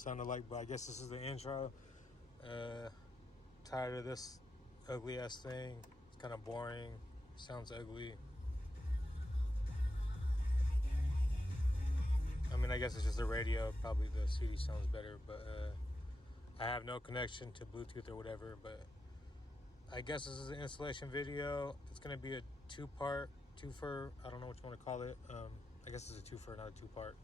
sounded like, but I guess this is the intro. Tired of this ugly ass thing. It's kind of boring. Sounds ugly. I mean, I guess it's just the radio. Probably the CD sounds better, but I have no connection to Bluetooth or whatever. But I guess this is an installation video. It's gonna be a twofer. I don't know what you want to call it. I guess it's a twofer, not a two-part.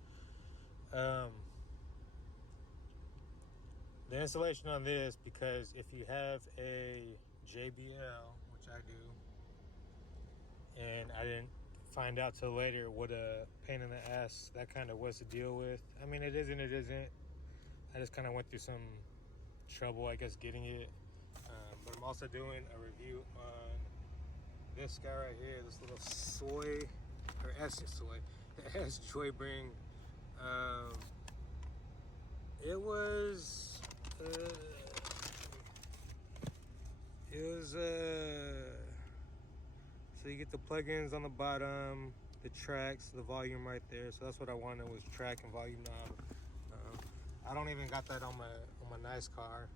The installation on this, because if you have a JBL, which I do, and I didn't find out till later what a pain in the ass that kind of was to deal with. I mean, it is and it isn't. I just kind of went through some trouble, I guess, getting it. But I'm also doing a review on this guy right here, this little SJoybring. It was so you get the plugins on the bottom, the tracks, the volume right there. So that's what I wanted, was track and volume knob. I don't even got that on my nice car.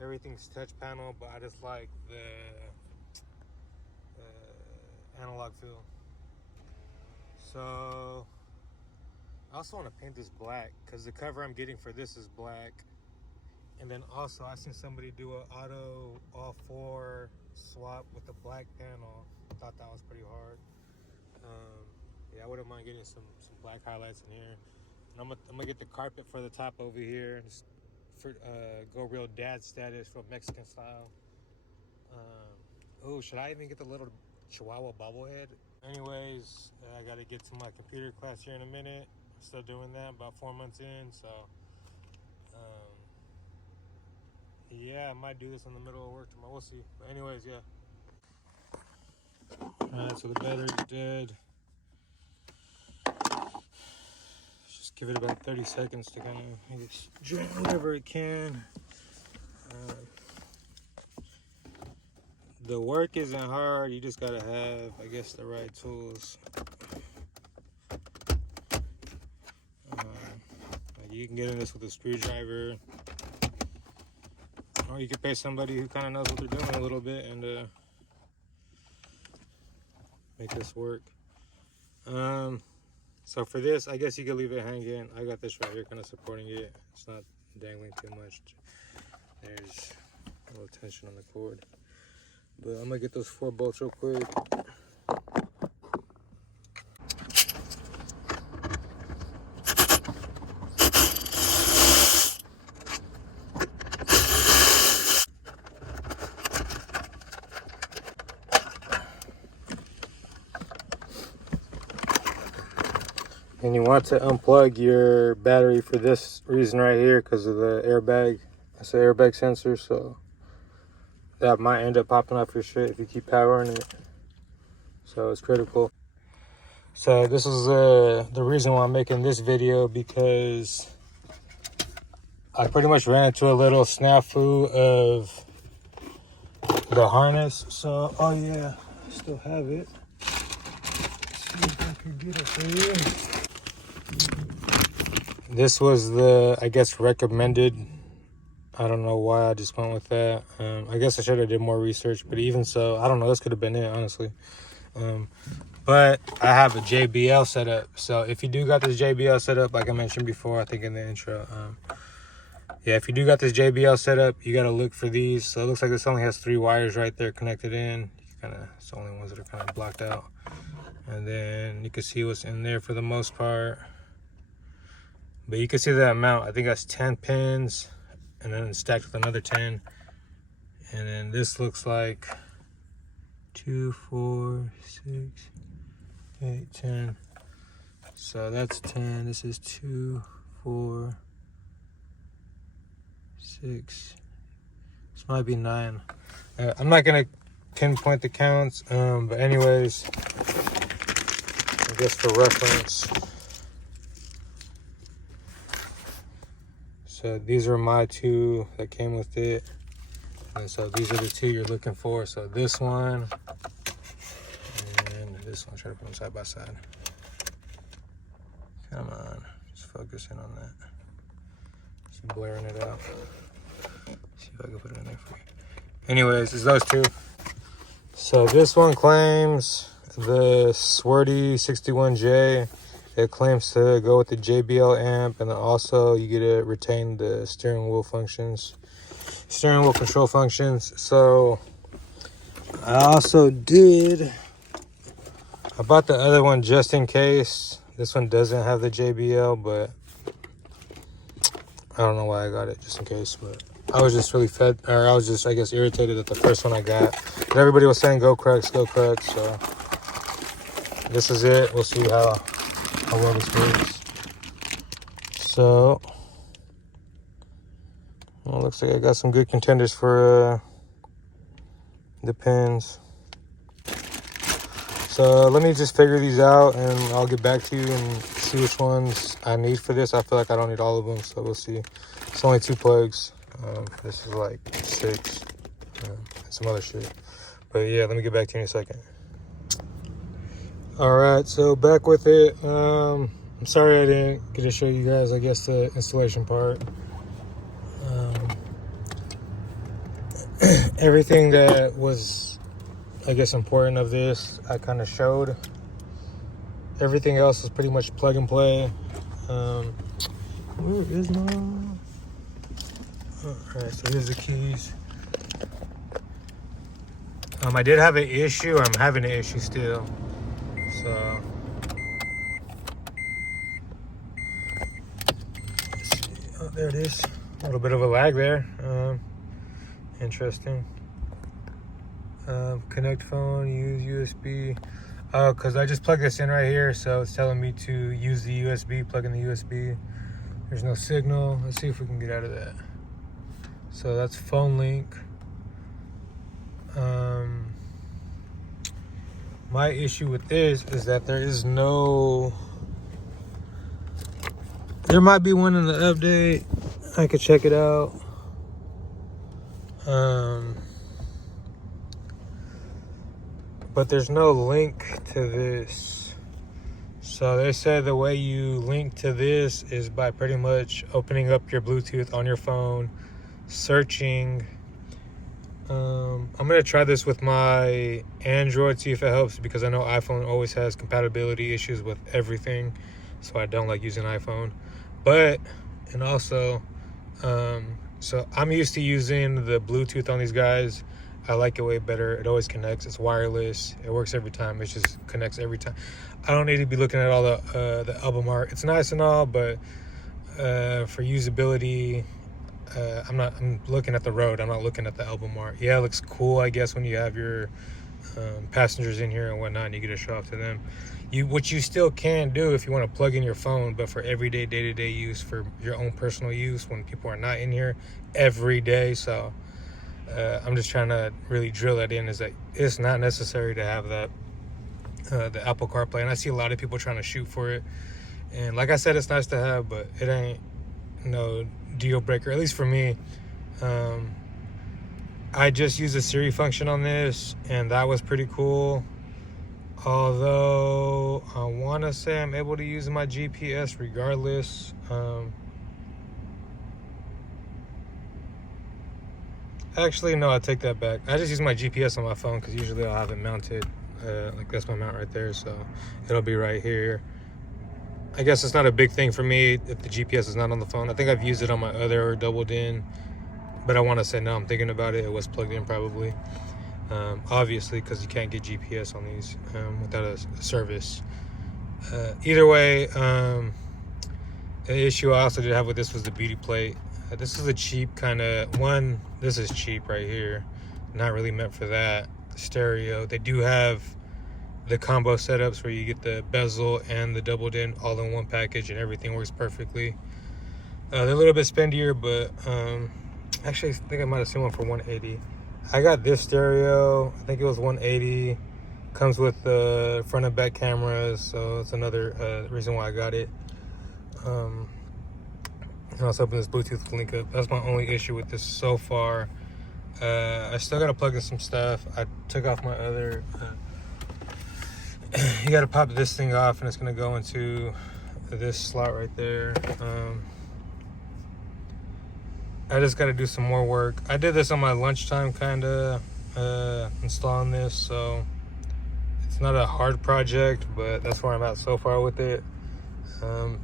Everything's touch panel, but I just like the analog feel. So I also want to paint this black because the cover I'm getting for this is black. And then also I seen somebody do an auto all four swap with the black panel. I thought that was pretty hard. Yeah, I wouldn't mind getting some black highlights in here. And I'm gonna get the carpet for the top over here. Just for go real dad status for Mexican style. Oh, should I even get the little Chihuahua bobblehead? Anyways, I gotta get to my computer class here in a minute. I'm still doing that, about 4 months in, so yeah, I might do this in the middle of work tomorrow. We'll see. But anyways, yeah. Alright, so the battery's dead. Just give it about 30 seconds to kind of drain whatever it can. The work isn't hard. You just gotta have, I guess, the right tools. Like you can get in this with a screwdriver. Or you could pay somebody who kind of knows what they're doing a little bit and make this work. So for this, I guess you could leave it hanging. I got this right here kind of supporting it. It's not dangling too much. There's a little tension on the cord. But I'm gonna get those 4 bolts real quick. And you want to unplug your battery for this reason right here, because of the airbag. It's an airbag sensor, so that might end up popping off your shit if you keep powering it. So it's critical. So this is the reason why I'm making this video, because I pretty much ran into a little snafu of the harness. So, oh yeah, I still have it. Let's see if I can get it for you. This was the, I guess, recommended. I don't know why I just went with that. I guess I should have did more research, but even so, I don't know. This could have been it, honestly. But I have a JBL setup. So if you do got this JBL setup, like I mentioned before, I think in the intro, yeah, if you do got this JBL setup, you got to look for these. So it looks like this only has 3 wires right there connected in. It's the only ones that are kind of blocked out. And then you can see what's in there for the most part. But you can see the amount. I think that's 10 pins. And then it's stacked with another 10. And then this looks like 2, 4, 6, 8, 10. So that's 10. This is 2, 4, 6. This might be 9. I'm not gonna pinpoint the counts, but anyways, I guess for reference. So these are my 2 that came with it. And so these are the 2 you're looking for. So this one and this one. Try to put them side by side. Come on, just focus in on that. just blaring it out. See if I can put it in there for you. Anyways, it's those two. So this one claims the Swerty 61J. It claims to go with the JBL amp, and then also you get to retain the steering wheel control functions. So I also I bought the other one just in case. This one doesn't have the JBL, but I don't know why I got it, just in case. But I was just really I guess, irritated at the first one I got. But everybody was saying go Crux, so this is it. We'll see how well this works. So, well, looks like I got some good contenders for the pins. So let me just figure these out, and I'll get back to you and see which ones I need for this. I feel like I don't need all of them, so we'll see. It's only 2 plugs. This is like 6, and some other shit. But yeah, let me get back to you in a second. All right, so back with it. I'm sorry I didn't get to show you guys, I guess, the installation part. Everything that was, I guess, important of this, I kind of showed. Everything else is pretty much plug and play. Where is my... All right, so here's the keys. I did have an issue. I'm having an issue still. So, let's see. Oh, there it is. A little bit of a lag there. Interesting. Connect phone, use USB. Oh, because I just plugged this in right here, so it's telling me to use the USB, plug in the USB. There's no signal. Let's see if we can get out of that. So that's phone link. My issue with this is that there might be one in the update. I could check it out. But there's no link to this. So they said the way you link to this is by pretty much opening up your Bluetooth on your phone, searching. I'm gonna try this with my Android, see if it helps, because I know iPhone always has compatibility issues with everything, so I don't like using iPhone. But, and also, so I'm used to using the Bluetooth on these guys. I like it way better. It always connects. It's wireless. It works every time. It just connects every time. I don't need to be looking at all the album art. It's nice and all, but for usability, I'm looking at the road. I'm not looking at the album art. Yeah, it looks cool, I guess, when you have your passengers in here and whatnot, and you get to show off to them. What you still can do if you want to plug in your phone, but for everyday, day-to-day use, for your own personal use when people are not in here every day. So I'm just trying to really drill that in, is that it's not necessary to have that the Apple CarPlay. And I see a lot of people trying to shoot for it. And like I said, it's nice to have, but it ain't no deal breaker, at least for me. I just used the Siri function on this, and that was pretty cool. Although I want to say I'm able to use my GPS regardless. Actually, no, I take that back. I just use my GPS on my phone because usually I'll have it mounted. Like that's my mount right there, so it'll be right here. I guess it's not a big thing for me if the GPS is not on the phone. I think I've used it on my other doubled in, but I want to say no, I'm thinking about it. It was plugged in probably. Obviously, because you can't get GPS on these without a service. Either way, the issue I also did have with this was the beauty plate. This is a cheap kind of one. This is cheap right here. Not really meant for that. Stereo. They do have the combo setups where you get the bezel and the doubled in all in one package, and everything works perfectly. They're a little bit spendier, but actually I think I might have seen one for $180. I got this stereo. I think it was $180. Comes with the front and back cameras, so it's another reason why I got it. I was hoping this Bluetooth would link up. That's my only issue with this so far. I still gotta plug in some stuff. I took off my other. You gotta pop this thing off, and it's gonna go into this slot right there. I just got to do some more work. I did this on my lunchtime, kind of installing this, so it's not a hard project, but that's where I'm at so far with it.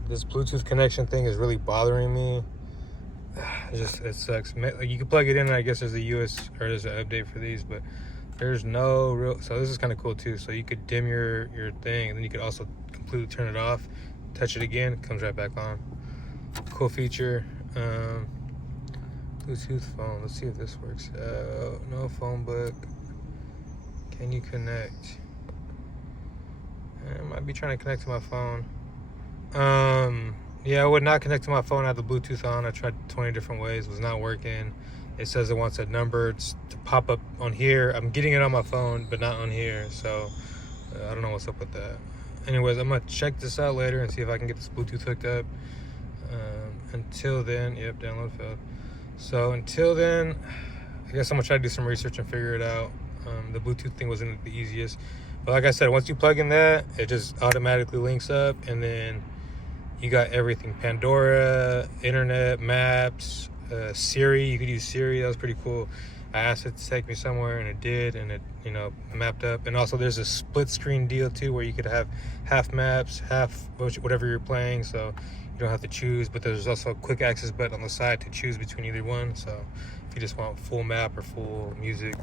This Bluetooth connection thing is really bothering me. It sucks. Like, you can plug it in, and I guess there's a US or there's an update for these, but there's no real. So this is kind of cool too. So you could dim your thing, and then you could also completely turn it off, touch it again, it comes right back on. Cool feature. Bluetooth phone. Let's see if this works. No phone book. Can you connect? I might be trying to connect to my phone. Yeah, I would not connect to my phone. I had the Bluetooth on. I tried 20 different ways. It was not working. It says it wants a number to pop up on here. I'm getting it on my phone, but not on here. So I don't know what's up with that. Anyways, I'm gonna check this out later and see if I can get this Bluetooth hooked up. Until then, yep, download failed. So until then, I guess I'm gonna try to do some research and figure it out. The Bluetooth thing wasn't the easiest, but like I said, once you plug in that, it just automatically links up, and then you got everything: Pandora, internet, maps, Siri. You could use Siri. That was pretty cool. I asked it to take me somewhere, and it did, and it, you know, mapped up. And also there's a split screen deal too, where you could have half maps, half whatever you're playing, so you don't have to choose. But there's also a quick access button on the side to choose between either one, so if you just want full map or full music.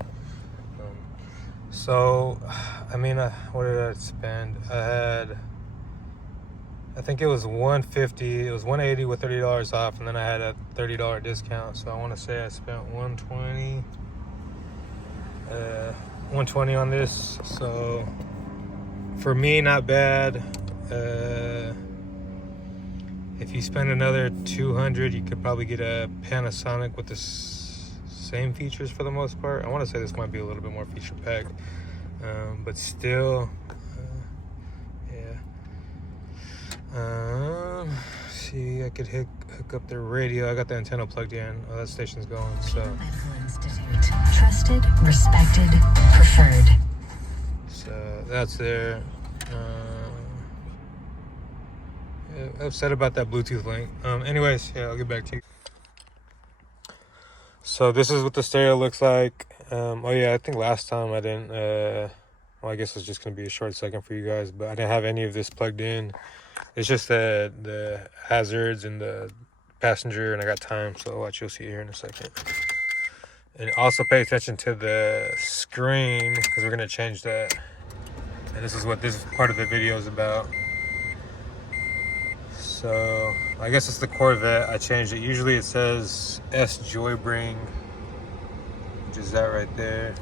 So I mean, what did I spend? I think it was $150. It was $180 with $30 off, and then I had a $30 discount. So I want to say I spent $120 on this. So for me, not bad. If you spend another $200, you could probably get a Panasonic with the same features for the most part. I want to say this might be a little bit more feature packed, but still, yeah. See, I could hook up the radio. I got the antenna plugged in. Oh, that station's going. So trusted, respected, preferred. So that's there. Yeah, upset about that Bluetooth link. Anyways, yeah, I'll get back to you. So this is what the stereo looks like. Oh yeah, I think last time I didn't. Well, I guess it's just gonna be a short second for you guys, but I didn't have any of this plugged in. It's just the hazards and the passenger, and I got time, so watch, you'll see here in a second. And also pay attention to the screen, because we're gonna change that. And this is what this part of the video is about. So I guess it's the Corvette. I changed it. Usually it says SJoybring, which is that right there.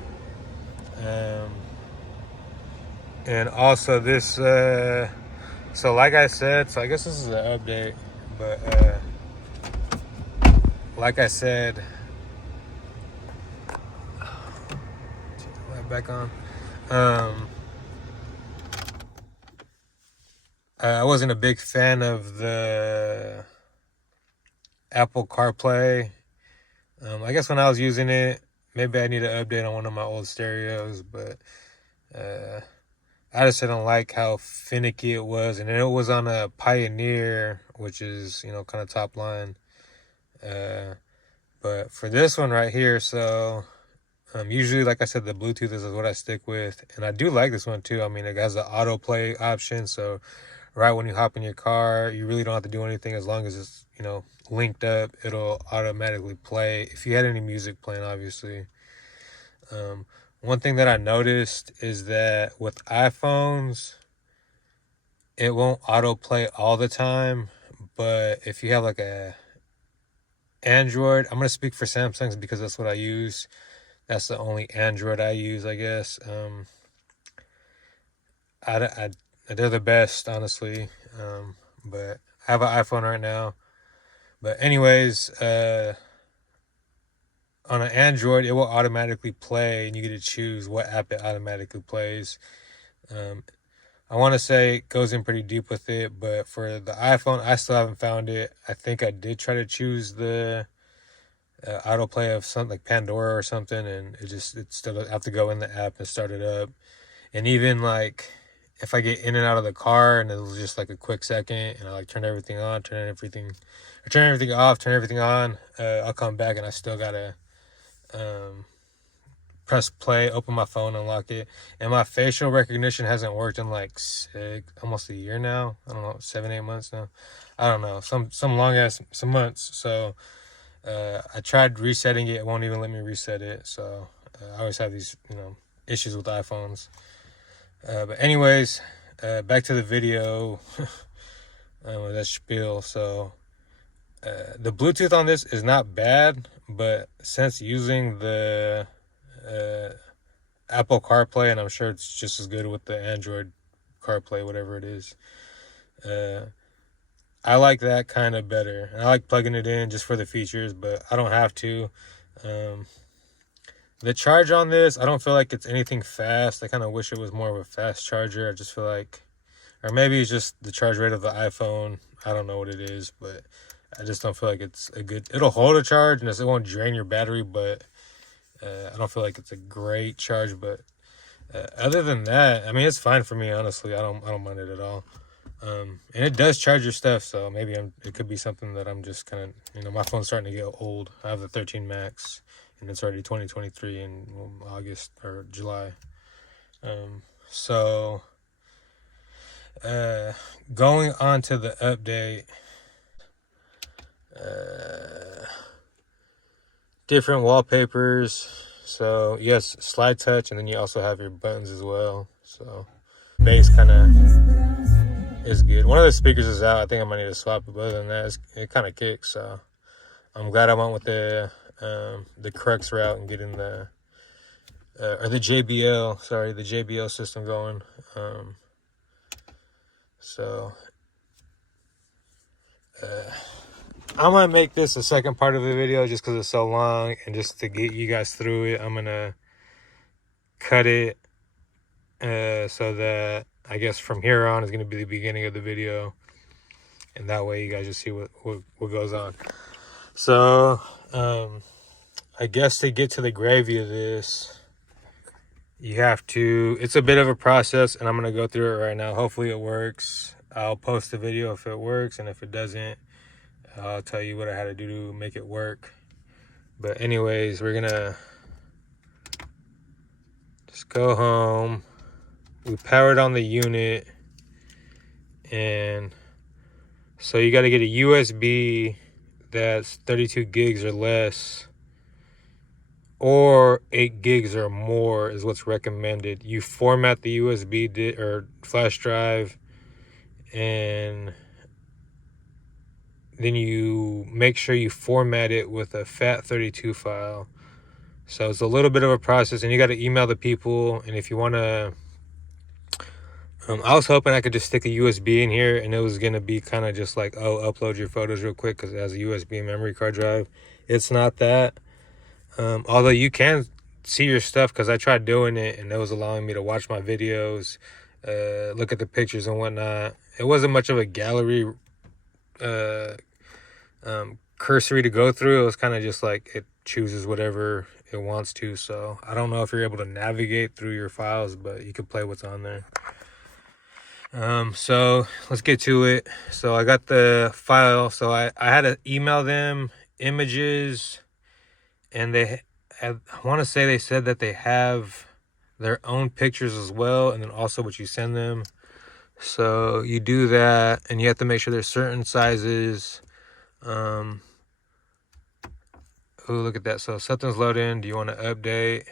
And also this, so like I said, so I guess this is an update, but like I said, turn the light back on. I wasn't a big fan of the Apple CarPlay. I guess when I was using it, maybe I need an update on one of my old stereos, but I just didn't like how finicky it was. And it was on a Pioneer, which is, you know, kind of top line. But for this one right here, so usually, like I said, the Bluetooth is what I stick with. And I do like this one too. I mean, it has the autoplay option, so right when you hop in your car, you really don't have to do anything. As long as it's, you know, linked up, it'll automatically play. If you had any music playing, obviously. One thing that I noticed is that with iPhones, it won't autoplay all the time. But if you have like a Android, I'm going to speak for Samsungs because that's what I use. That's the only Android I use, I guess. They're the best, honestly. But I have an iPhone right now. But anyways, on an Android, it will automatically play, and you get to choose what app it automatically plays. I want to say it goes in pretty deep with it, but for the iPhone, I still haven't found it. I think I did try to choose the autoplay of something like Pandora or something, and it still have to go in the app and start it up. And even like if I get in and out of the car and it was just like a quick second and I like turn everything on, turn everything off, turn everything on, I'll come back and I still gotta press play, open my phone, unlock it. And my facial recognition hasn't worked in like almost a year now. I don't know, 7-8 months now. I don't know, some long ass some months. So I tried resetting it. It won't even let me reset it. So I always have these, issues with iPhones. But anyways, back to the video. That spiel. So the Bluetooth on this is not bad, but since using the Apple CarPlay, and I'm sure it's just as good with the Android CarPlay, whatever it is, I like that kind of better. And I like plugging it in just for the features, but I don't have to. The charge on this, I don't feel like it's anything fast. I kind of wish it was more of a fast charger. I just feel like, or maybe it's just the charge rate of the iPhone. I don't know what it is, but I just don't feel like it's a good, it'll hold a charge and it won't drain your battery, but I don't feel like it's a great charge. But other than that, I mean, it's fine for me, honestly. I don't mind it at all. And it does charge your stuff, so maybe it could be something that I'm just kind of, my phone's starting to get old. I have the 13 Max, and it's already 2023 in August or July. So going on to the update, different wallpapers. So yes, slide touch, and then you also have your buttons as well. So bass kind of is good. One of the speakers is out. I think I might need to swap it, but other than that, it kind of kicks. So I'm glad I went with the Crux route and getting the the JBL system going. So I'm gonna make this a second part of the video just because it's so long, and just to get you guys through it, I'm gonna cut it so that I guess from here on is gonna be the beginning of the video, and that way you guys just see what goes on. So I guess to get to the gravy of this, you have to, it's a bit of a process, and I'm gonna go through it right now. Hopefully it works. I'll post the video if it works, and if it doesn't, I'll tell you what I had to do to make it work. But anyways, we're gonna just go home. We powered on the unit, and so you got to get a USB that's 32 gigs or less, or 8 gigs or more is what's recommended. You format the USB or flash drive, and then you make sure you format it with a FAT32 file. So it's a little bit of a process, and you got to email the people. And if you want to, I was hoping I could just stick a USB in here, and it was going to be kind of just like, oh, upload your photos real quick because it has a USB memory card drive. It's not that. Although you can see your stuff, because I tried doing it and it was allowing me to watch my videos, look at the pictures and whatnot. It wasn't much of a gallery cursory to go through. It was kind of just like it chooses whatever it wants to. So I don't know if you're able to navigate through your files, but you can play what's on there. So let's get to it. So I got the file. So I had to email them images, and I want to say they said that they have their own pictures as well, and then also what you send them. So you do that, and you have to make sure there's certain sizes. Oh, look at that. So something's loading. Do you want to update?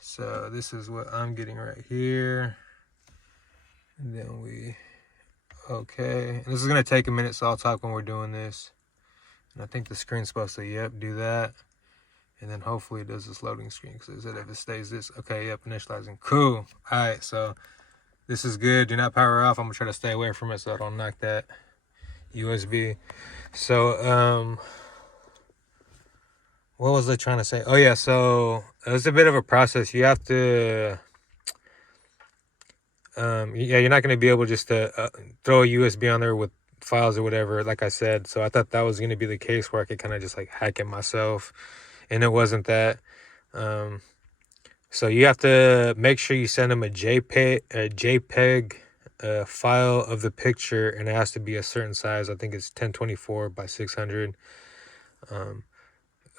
So this is what I'm getting right here. And then okay. And this is going to take a minute, so I'll talk when we're doing this. And I think the screen's supposed to, yep, do that. And then hopefully it does this loading screen, because it said if it stays this. Okay, yep, initializing. Cool. All right, so this is good. Do not power off. I'm going to try to stay away from it so I don't knock that USB. So, what was I trying to say? Oh, yeah, so it's a bit of a process. You have to, yeah, you're not going to be able just to throw a USB on there with files or whatever, like I said. So I thought that was going to be the case where I could kind of just like hack it myself, and it wasn't that. So you have to make sure you send them a JPEG file of the picture, and it has to be a certain size. I think it's 1024 by 600,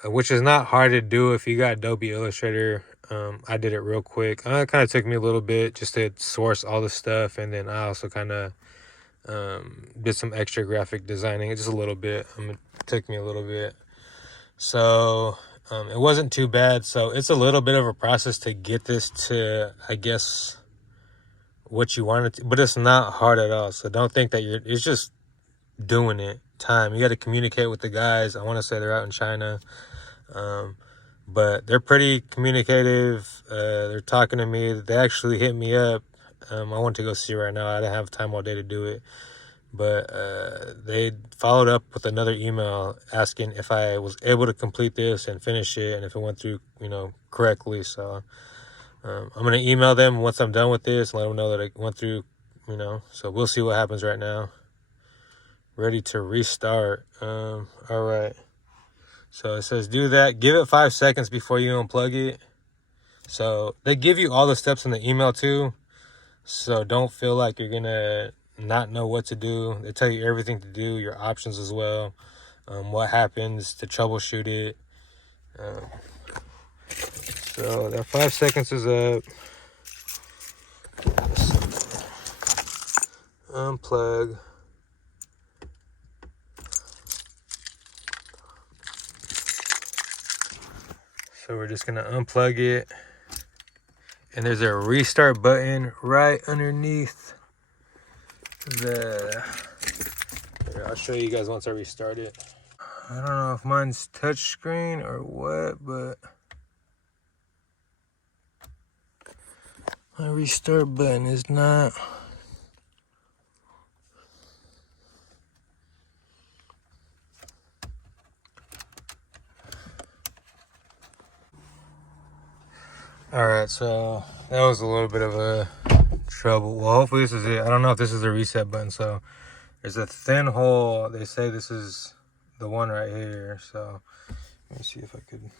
which is not hard to do if you got Adobe Illustrator. I did it real quick. It kind of took me a little bit just to source all the stuff, and then I also kind of did some extra graphic designing, just a little bit. It took me a little bit. So it wasn't too bad. So it's a little bit of a process to get this to, I guess, what you want it to, but it's not hard at all. So don't think that it's just doing it. Time. You got to communicate with the guys. I want to say they're out in China. But they're pretty communicative. They're talking to me. They actually hit me up. I want to go see right now. I didn't have time all day to do it. But they followed up with another email asking if I was able to complete this and finish it, and if it went through, correctly. So I'm going to email them once I'm done with this and let them know that it went through, So we'll see what happens right now. Ready to restart. All right. So it says do that. Give it 5 seconds before you unplug it. So they give you all the steps in the email too. So don't feel like you're going to not know what to do. They tell you everything to do, your options as well, what happens to troubleshoot it. So that 5 seconds is up. Unplug. So we're just gonna unplug it, and there's a restart button right underneath the. Here, I'll show you guys once I restart it. I don't know if mine's touchscreen or what, but my restart button is not. All right, so that was a little bit of a trouble. Well, hopefully this is it. I don't know if this is the reset button. So there's a thin hole. They say this is the one right here. So let me see if I could.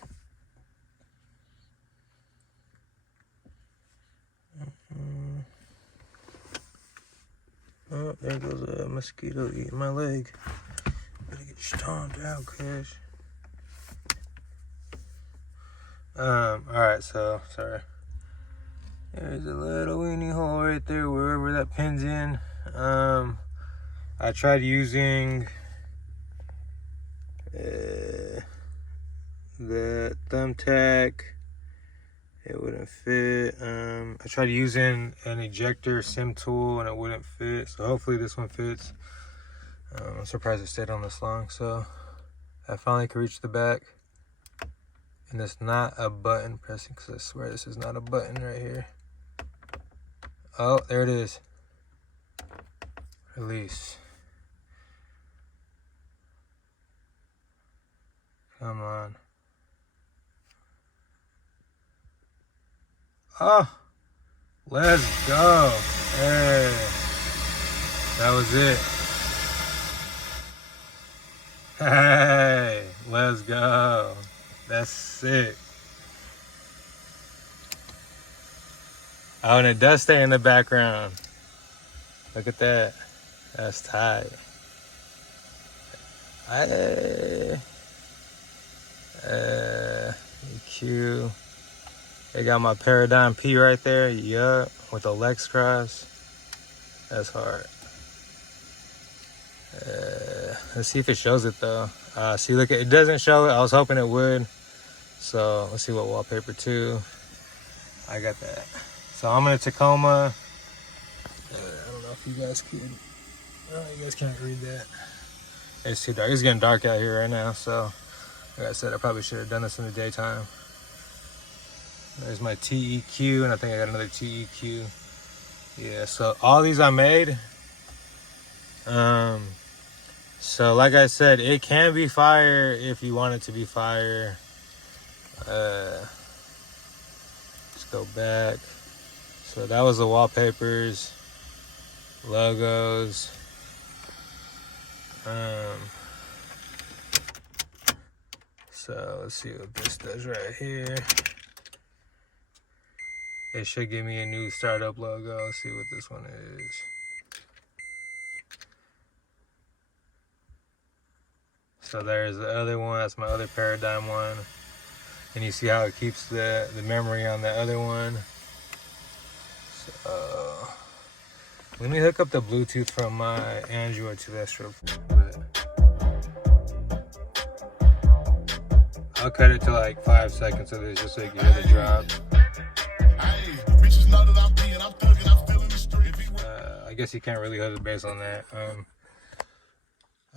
Oh, there goes a mosquito eating my leg. Gotta get stomped out, cuz. All right, so sorry. There's a little weeny hole right there, wherever that pin's in. I tried using the thumbtack. It wouldn't fit. I tried using an ejector sim tool and it wouldn't fit. So hopefully this one fits. I'm surprised it stayed on this long. So I finally could reach the back. And it's not a button pressing, because I swear this is not a button right here. Oh, there it is. Release. Come on. Oh, let's go. Hey, that was it. Hey, let's go. That's sick. Oh, and it does stay in the background. Look at that. That's tight. EQ. They got my Paradigm P right there. Yup. With the Lex Cross. That's hard. Let's see if it shows it though. See, look, it doesn't show it. I was hoping it would. So let's see what wallpaper 2. I got that. So I'm in a Tacoma. I don't know if you guys can. Oh, you guys can't read that. It's too dark. It's getting dark out here right now. So like I said, I probably should have done this in the daytime. There's my TEQ, and I think I got another TEQ. Yeah, so all these I made. So like I said, it can be fire if you want it to be fire. Let's go back. So that was the wallpapers, logos. So let's see what this does right here. It should give me a new startup logo. Let's see what this one is. So there's the other one. That's my other Paradigm one. And you see how it keeps the memory on the other one. So let me hook up the Bluetooth from my Android to this real quick. I'll cut it to like 5 seconds of this just so you can hear the drop. I guess you can't really hear the bass on that.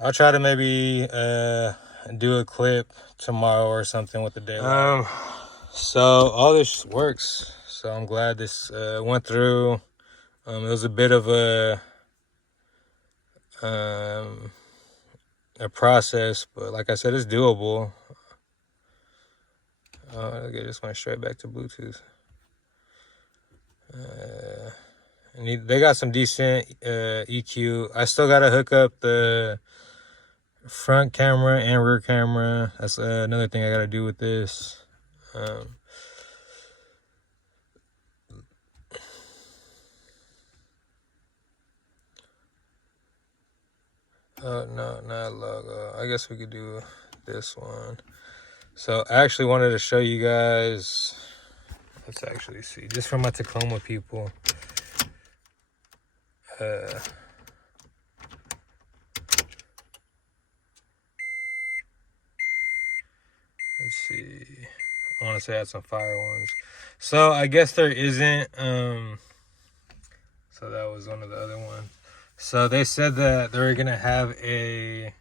I'll try to maybe do a clip tomorrow or something with the daily. So all this works. So I'm glad this went through. It was a bit of a process, but like I said, it's doable. Okay, just went straight back to Bluetooth. And they got some decent EQ. I still gotta hook up the front camera and rear camera. That's another thing I gotta do with this. Oh no, not logo. I guess we could do this one. So I actually wanted to show you guys. Let's actually see, just from my Tacoma people. Let's see. I want to say I had some fire ones. So I guess there isn't. So that was one of the other ones. So they said that they're gonna have a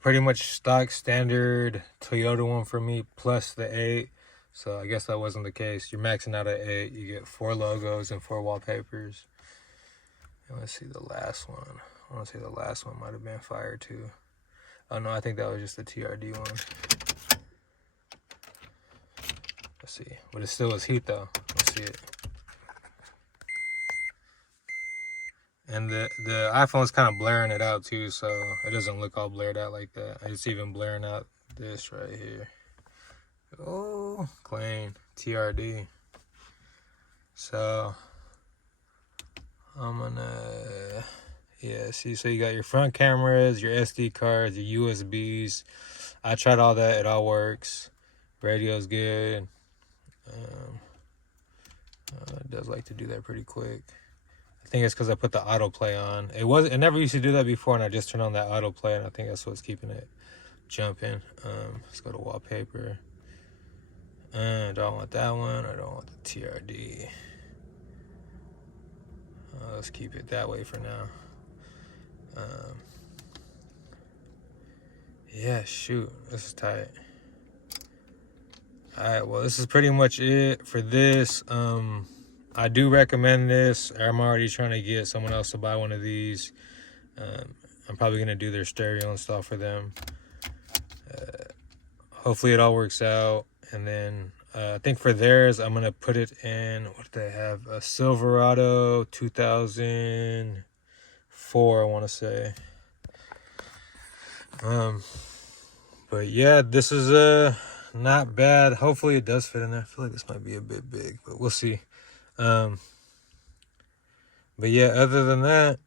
pretty much stock standard Toyota one for me plus the 8. So I guess that wasn't the case. You're maxing out at 8. You get 4 logos and 4 wallpapers. And let's see the last one. I want to say the last one might have been fire too. Oh no, I think that was just the TRD one. Let's see. But it still was heat though. Let's see it. And the iPhone's kind of blaring it out too, so it doesn't look all blared out like that. It's even blaring out this right here. Oh, clean. TRD. So I'm gonna, yeah, see, so you got your front cameras, your SD cards, your USBs. I tried all that, it all works. Radio's good. It does like to do that pretty quick. I think it's because I put the autoplay on. It never used to do that before, and I just turned on that autoplay, and I think that's what's keeping it jumping. Let's go to wallpaper. I don't want that one. I don't want the TRD. Let's keep it that way for now. Yeah, shoot, this is tight. All right, well, this is pretty much it for this. I do recommend this. I'm already trying to get someone else to buy one of these. I'm probably going to do their stereo install for them. Hopefully it all works out. And then I think for theirs, I'm going to put it in, what do they have? A Silverado 2004, I want to say. But yeah, this is not bad. Hopefully it does fit in there. I feel like this might be a bit big, but we'll see. But yeah, other than that,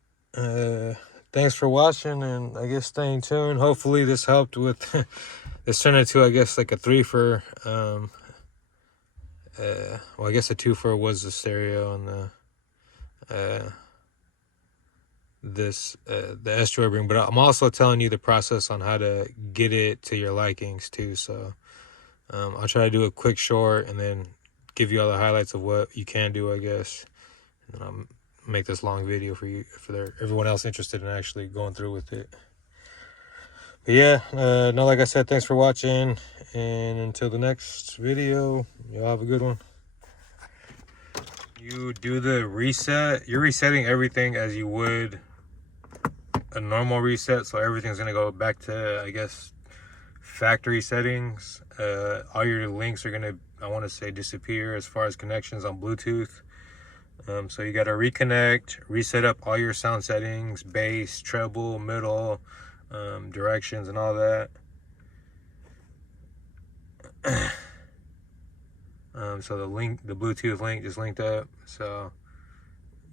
thanks for watching, and I guess staying tuned. Hopefully this helped with this turned into, I guess, like a 3 for well, I guess a 2 for was the stereo and the SJoybring, but I'm also telling you the process on how to get it to your likings too. So I'll try to do a quick short and then give you all the highlights of what you can do, I guess, and then I'll make this long video for you, for everyone else interested in actually going through with it. But yeah, no, like I said, thanks for watching, and until the next video, y'all have a good one. You do the reset. You're resetting everything as you would a normal reset, so everything's gonna go back to, I guess, factory settings. All your links are gonna, I want to say, disappear as far as connections on Bluetooth. So you got to reconnect, reset up all your sound settings, bass, treble, middle, directions, and all that. So the Bluetooth link just linked up. So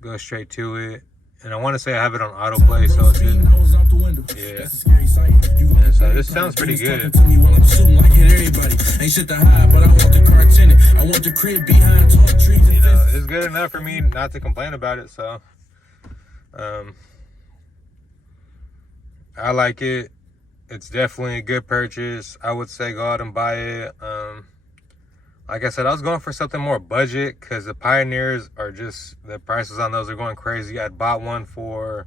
go straight to it. And I want to say I have it on autoplay, so it should, yeah. So this sounds pretty good. Ain't shit to hide, but I want the car tinted. I want the crib behind tall trees. You know, it's good enough for me not to complain about it. So, I like it. It's definitely a good purchase. I would say go out and buy it. Like I said, I was going for something more budget because the Pioneers are just, the prices on those are going crazy. I bought one for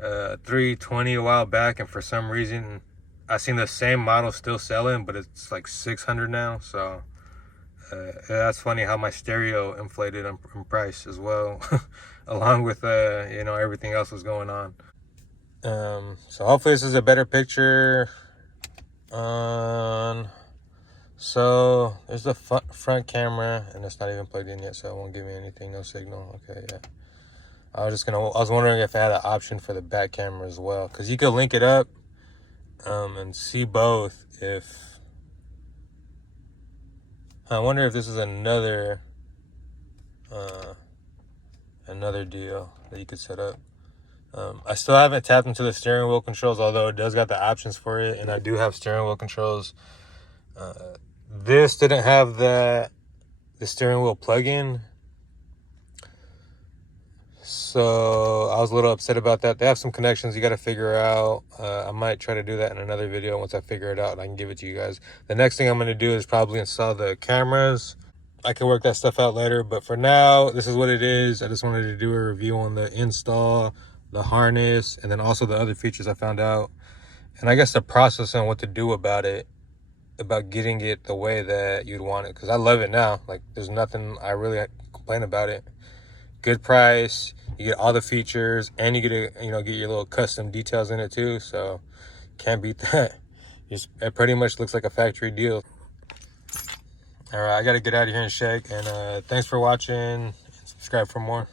$320 a while back, and for some reason I seen the same model still selling, but it's like $600 now. So that's funny how my stereo inflated in price as well, along with you know, everything else was going on. So hopefully this is a better picture. So there's the front camera, and it's not even plugged in yet, so it won't give me anything, no signal. Okay, yeah. I was wondering if I had an option for the back camera as well, because you could link it up and see both. If I wonder if this is another deal that you could set up. I still haven't tapped into the steering wheel controls, although it does got the options for it, and I do have steering wheel controls. This didn't have the steering wheel plug-in, so I was a little upset about that. They have some connections you got to figure out. I might try to do that in another video once I figure it out, and I can give it to you guys. The next thing I'm going to do is probably install the cameras. I can work that stuff out later, but for now, this is what it is. I just wanted to do a review on the install, the harness, and then also the other features I found out, and I guess the process on what to do about it, about getting it the way that you'd want it, because I love it now. Like, there's nothing I really complain about it. Good price, you get all the features, and you get to, you know, get your little custom details in it too, so can't beat that. It pretty much looks like a factory deal. All right, I gotta get out of here and shake, and thanks for watching, and subscribe for more.